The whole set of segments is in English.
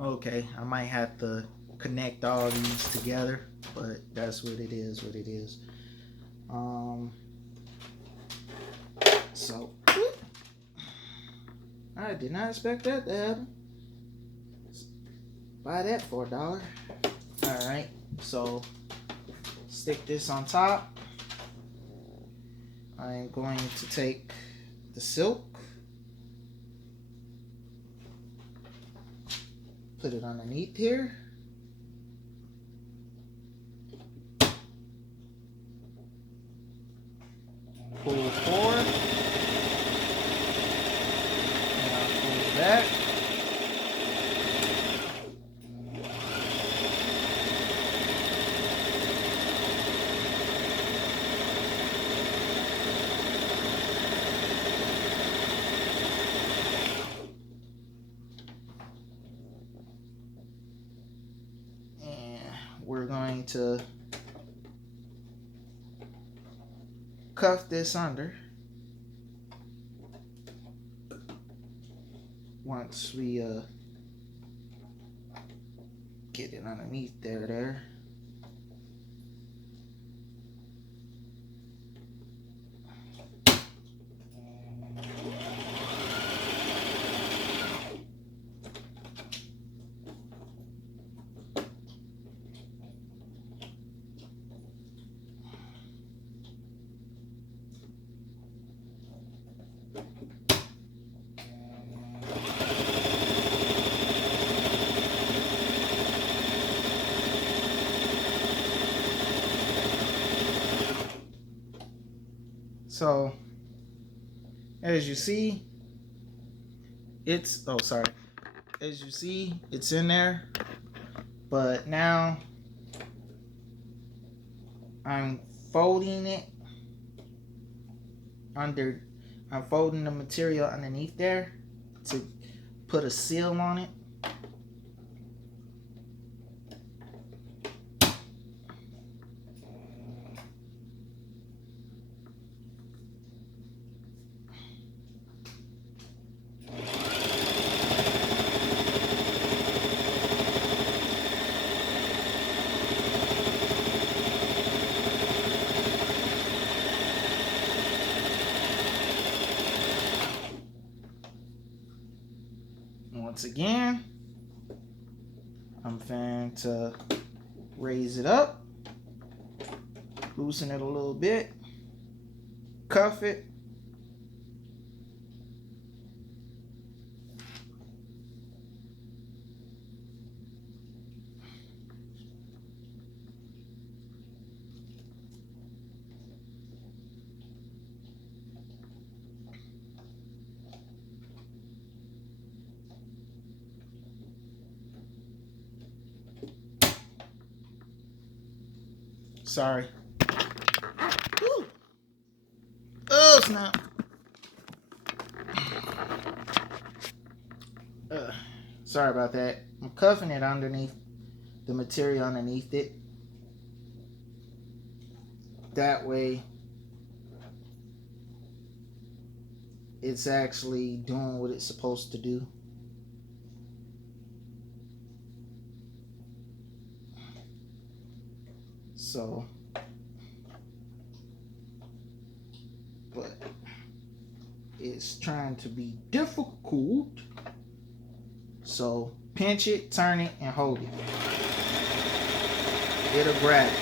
Okay, I might have to connect all these together, but that's what it is. What it is. Um. So I did not expect that to happen. Buy that for $1. All right. So stick this on top. I'm going to take the silk, put it underneath here. Pull forward. And I'll pull back. And we're going to cuff this under. Once we get it underneath there. So as you see, as you see, it's in there. But now I'm folding it under. I'm folding the material underneath there to put a seal on it. Once again, I'm going to raise it up, loosen it a little bit, cuff it. Sorry. Ooh. Oh, snap. Sorry about that. I'm cuffing it underneath the material underneath it. That way, it's actually doing what it's supposed to do. So, but it's trying to be difficult. So pinch it, turn it, and hold it. It'll grab it.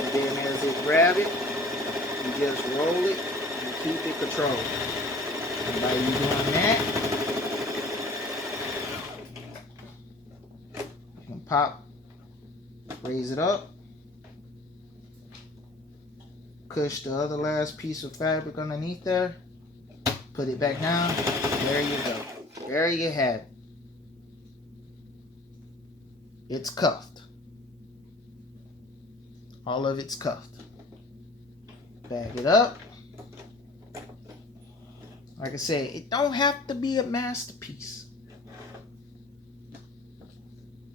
And then as it grabs it, you just roll it and keep it controlled. And by you doing that, you can pop, raise it up, push the other last piece of fabric underneath there, put it back down. There you go. There you have it. It's cuffed. All of it's cuffed. Bag it up. Like I said, it don't have to be a masterpiece.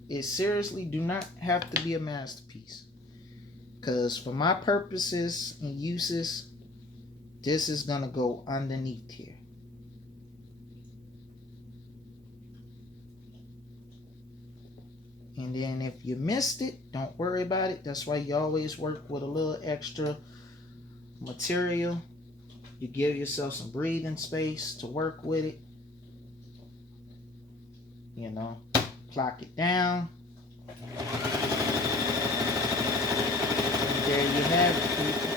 It seriously do not have to be a masterpiece. Because for my purposes and uses, this is going to go underneath here. then if you missed it, don't worry about it. That's why you always work with a little extra material. You give yourself some breathing space to work with it. You know, clock it down. And there you have it, people.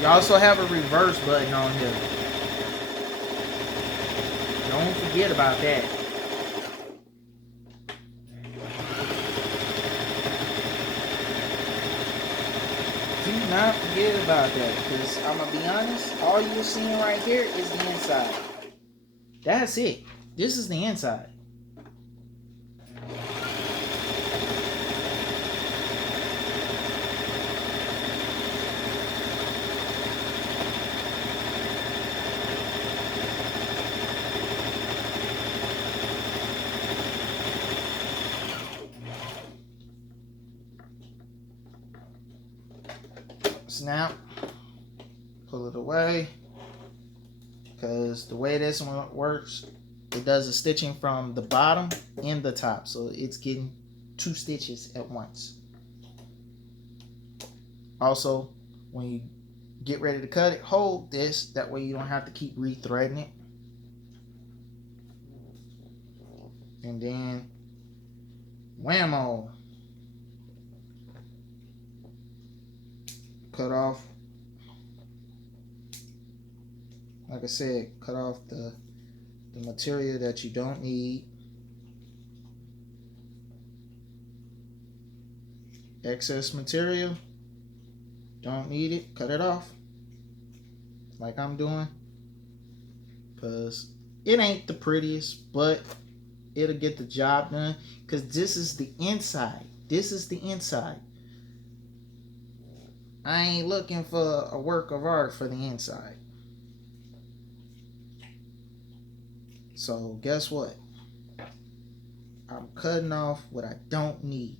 You also have a reverse button on here. Don't forget about that. Do not forget about that, because I'm going to be honest, all you're seeing right here is the inside. That's it. This is the inside. Snap, pull it away, because the way this one works, it does the stitching from the bottom and the top, so it's getting 2 stitches at once. Also, when you get ready to cut it, hold this, that way you don't have to keep re-threading it. And then whammo, cut off, like I said, cut off the material that you don't need. Excess material, don't need it, cut it off, like I'm doing, because it ain't the prettiest, but it'll get the job done, because this is the inside. This is the inside. I ain't looking for a work of art for the inside. So guess what? I'm cutting off what I don't need.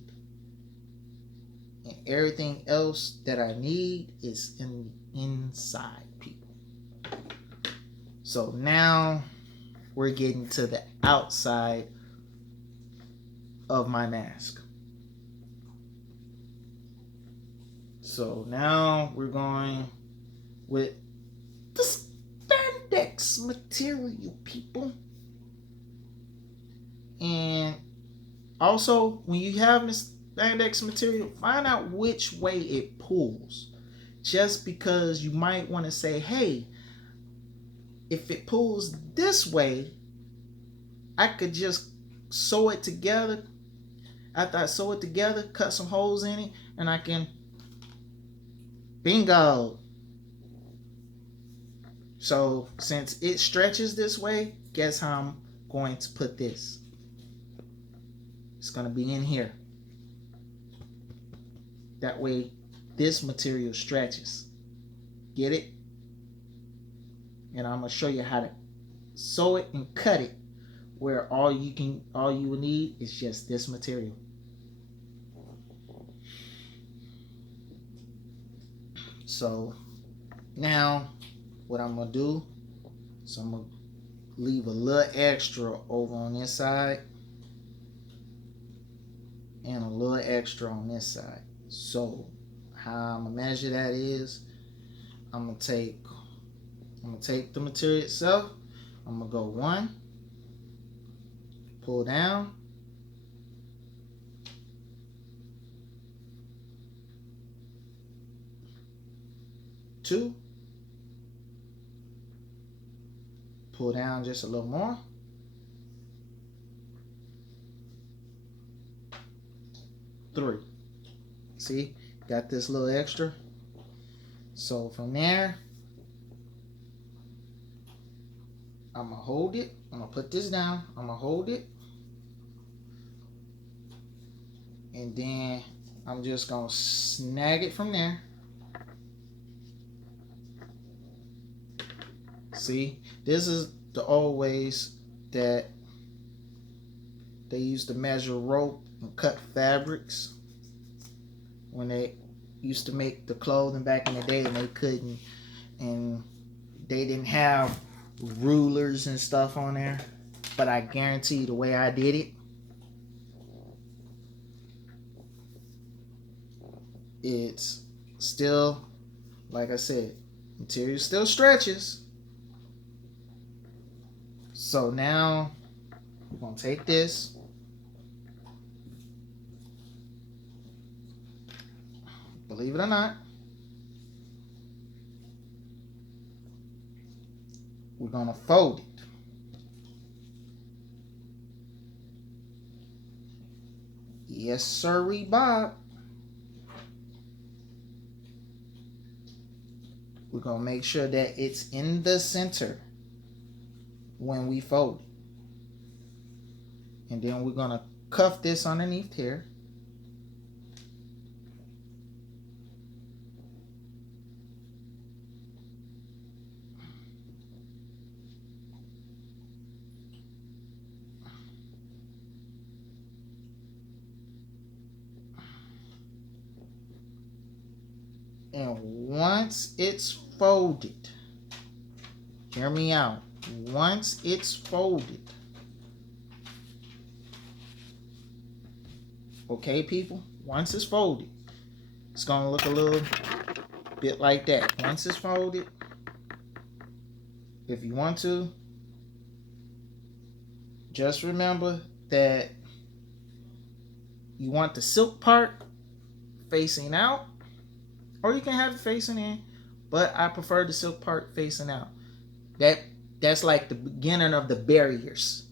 And everything else that I need is in the inside, people. So now we're getting to the outside of my mask. So now we're going with the spandex material, people. And also, when you have this spandex material, find out which way it pulls. Just because you might want to say, hey, if it pulls this way, I could just sew it together. After I sew it together, cut some holes in it, and I can, bingo. So since it stretches this way, guess how I'm going to put this? It's going to be in here. That way this material stretches. Get it? And I'm going to show you how to sew it and cut it, where all you will need is just this material. So now what I'm going to do is I'm going to leave a little extra over on this side and a little extra on this side. So how I'm going to measure that is I'm going to take the material itself. I'm going to go 1, pull down, 2, pull down just a little more, 3. See, got this little extra. So from there, I'm going to hold it. I'm going to put this down. I'm going to hold it. And then I'm just going to snag it from there. See, this is the old ways that they used to measure rope and cut fabrics when they used to make the clothing back in the day, and they couldn't, and they didn't have rulers and stuff on there. But I guarantee the way I did it, it's still, like I said, material still stretches. So now we're going to take this. Believe it or not, we're going to fold it. Yes, sirree, Bob. We're going to make sure that it's in the center when we fold it. And then we're going to cuff this underneath here. And once it's folded, hear me out. Once it's folded, okay, people? Once it's folded, it's going to look a little bit like that. Once it's folded, if you want to, just remember that you want the silk part facing out, or you can have it facing in, but I prefer the silk part facing out. That's like the beginning of the barriers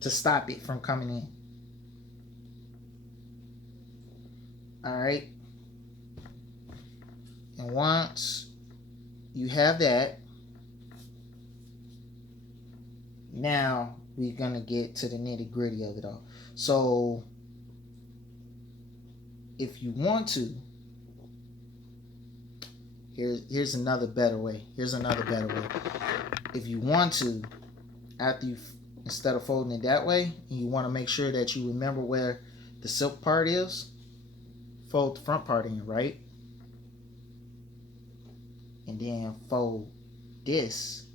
to stop it from coming in. All right. And once you have that, now we're going to get to the nitty gritty of it all. So if you want to, here's another better way. Here's another better way. If you want to, after you, instead of folding it that way, and you want to make sure that you remember where the silk part is, fold the front part in, right? And then fold this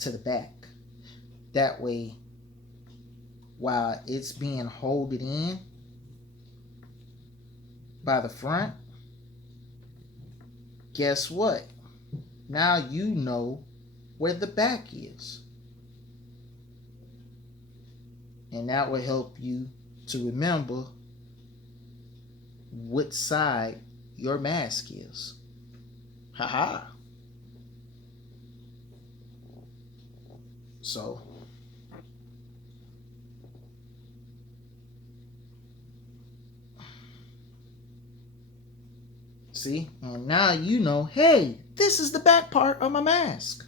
to the back. That way, while it's being holded in by the front, guess what? Now you know where the back is. And that will help you to remember which side your mask is. Haha. So see, and now you know, hey, this is the back part of my mask.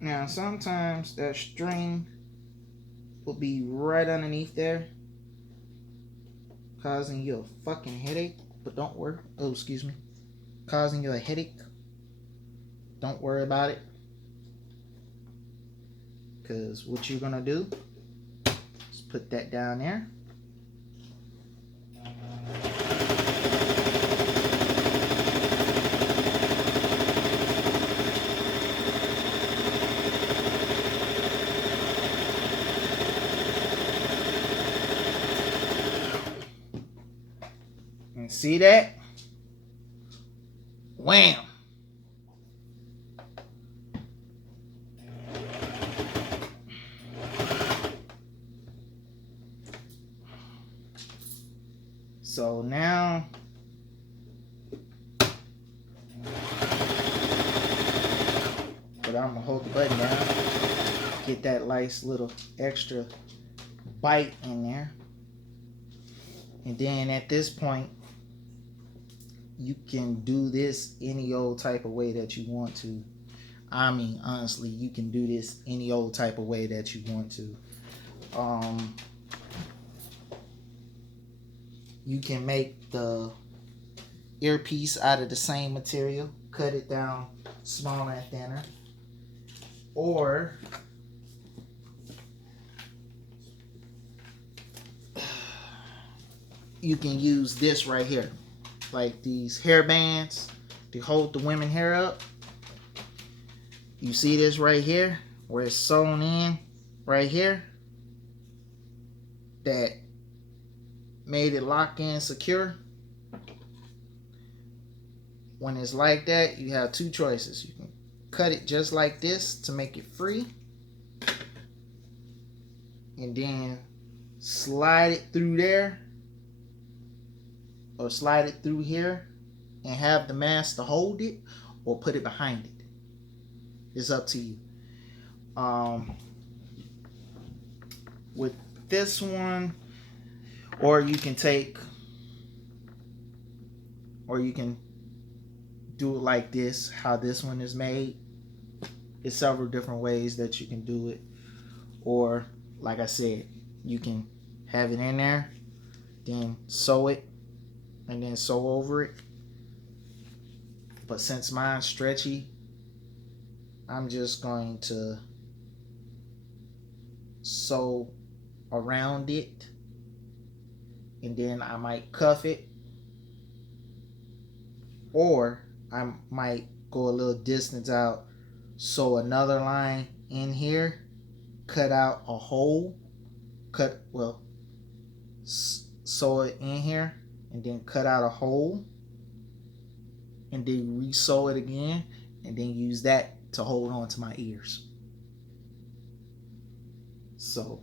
Now, sometimes that string will be right underneath there, causing you a fucking headache. But don't worry. Oh, excuse me. Causing you a headache. Don't worry about it. Because what you're going to do is put that down there. See that? Wham! So now but I'm gonna hold the button down, get that nice little extra bite in there. And then at this point, you can do this any old type of way that you want to. I mean, honestly, you can do this any old type of way that you want to. You can make the earpiece out of the same material, cut it down smaller and thinner, or you can use this right here, like these hair bands to hold the women hair up. You see this right here where it's sewn in right here, that made it lock in secure. When it's like that, you have two choices. You can cut it just like this to make it free, and then slide it through there, or slide it through here and have the mask to hold it, or put it behind it. It's up to you. With this one, or you can do it like this, how this one is made. It's several different ways that you can do it. Or, like I said, you can have it in there, then sew it, and then sew over it. But since mine's stretchy, I'm just going to sew around it, and then I might cuff it, or I might go a little distance out, sew another line in here, cut out a hole, sew it in here, and then cut out a hole, and then re-sew it again, and then use that to hold on to my ears. So,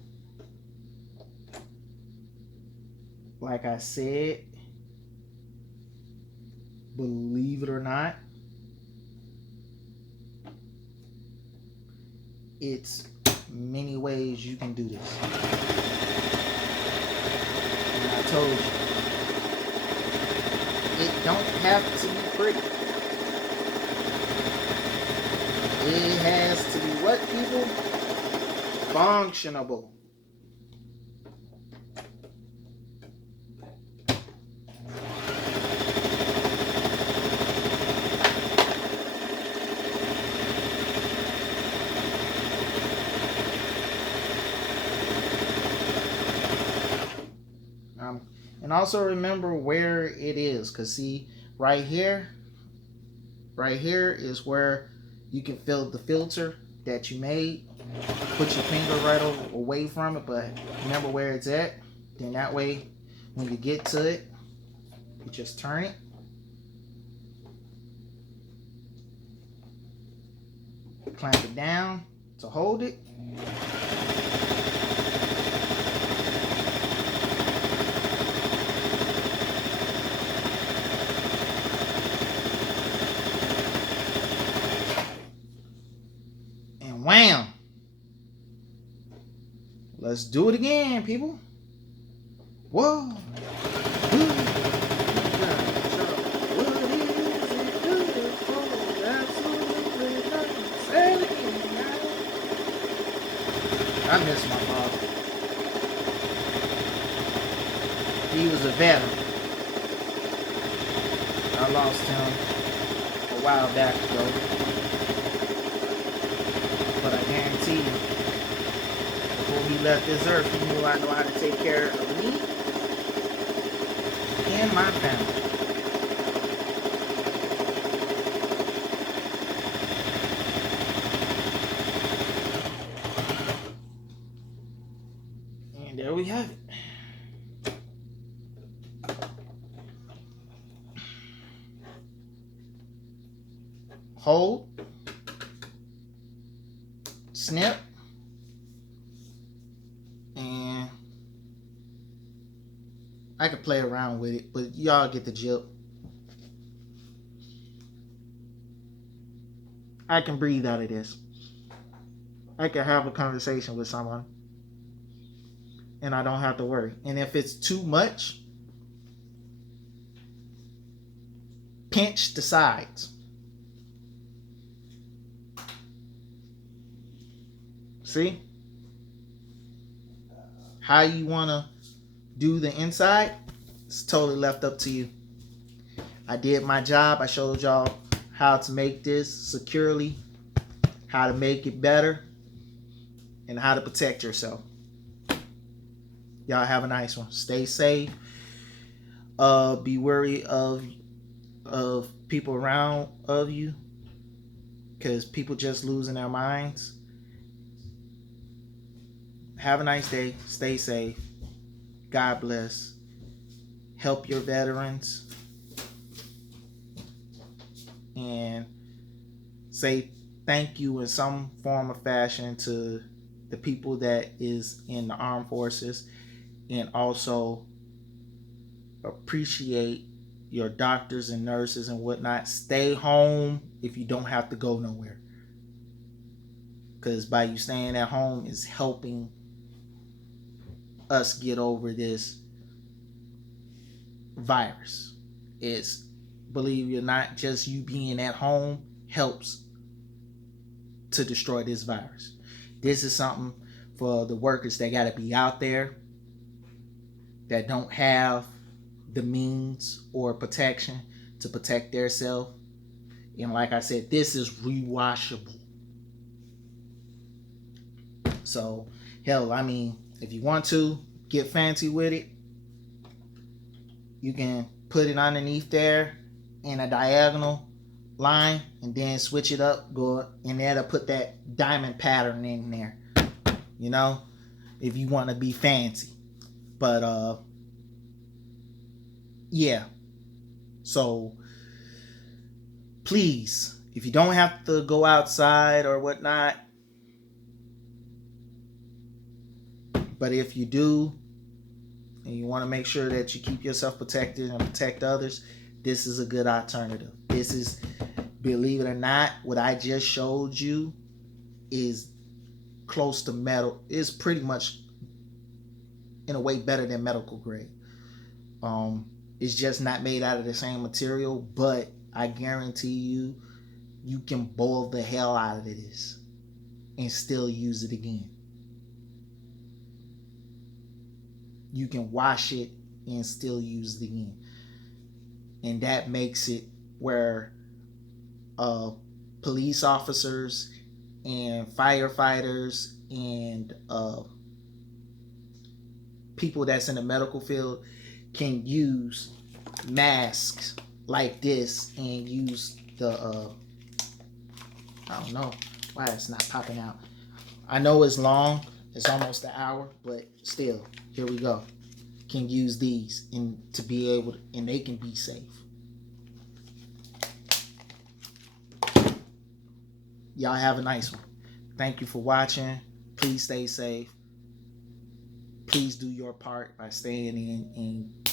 like I said, believe it or not, it's many ways you can do this. And I told you, it don't have to be pretty. It has to be what, people? Functionable. And also remember where it is, because see, right here is where you can feel the filter that you made. Put your finger right away from it, but remember where it's at. Then that way, when you get to it, you just turn it. Clamp it down to hold it. Wham! Let's do it again, people. Whoa! I miss my father. He was a veteran. I lost him a while back ago. But I guarantee you, before he left this earth, he knew I know how to take care of me and my family. And there we have it. Hold. Snip, and I could play around with it, but y'all get the gist. I can breathe out of this. I can have a conversation with someone and I don't have to worry. And if it's too much, pinch the sides. See? How you want to do the inside, it's totally left up to you. I did my job. I showed y'all how to make this securely, how to make it better, and how to protect yourself. Y'all have a nice one. Stay safe. Be wary of people around of you, because people just losing their minds. Have a nice day. Stay safe. God bless. Help your veterans. And say thank you in some form or fashion to the people that is in the armed forces, and also appreciate your doctors and nurses and whatnot. Stay home if you don't have to go nowhere, because by you staying at home is helping us get over this virus. It's, believe it or not, just you being at home helps to destroy this virus. This is something for the workers that got to be out there, that don't have the means or protection to protect themselves. And like I said, this is rewashable. So, hell, I mean, if you want to get fancy with it, you can put it underneath there in a diagonal line and then switch it up, go in there to put that diamond pattern in there, you know, if you want to be fancy. But yeah, so please, if you don't have to go outside or whatnot, but if you do and you want to make sure that you keep yourself protected and protect others, this is a good alternative. This is, believe it or not, what I just showed you is close to metal. It's pretty much in a way better than medical grade. It's just not made out of the same material, but I guarantee you, you can boil the hell out of this and still use it again. You can wash it and still use it again. And that makes it where police officers and firefighters and people that's in the medical field can use masks like this and use the I don't know why it's not popping out. I know it's long, it's almost an hour, but still, here we go. Can use these and to be able to, and they can be safe. Y'all have a nice one. Thank you for watching. Please stay safe. Please do your part by staying in, and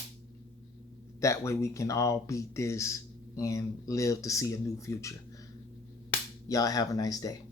that way we can all beat this and live to see a new future. Y'all have a nice day.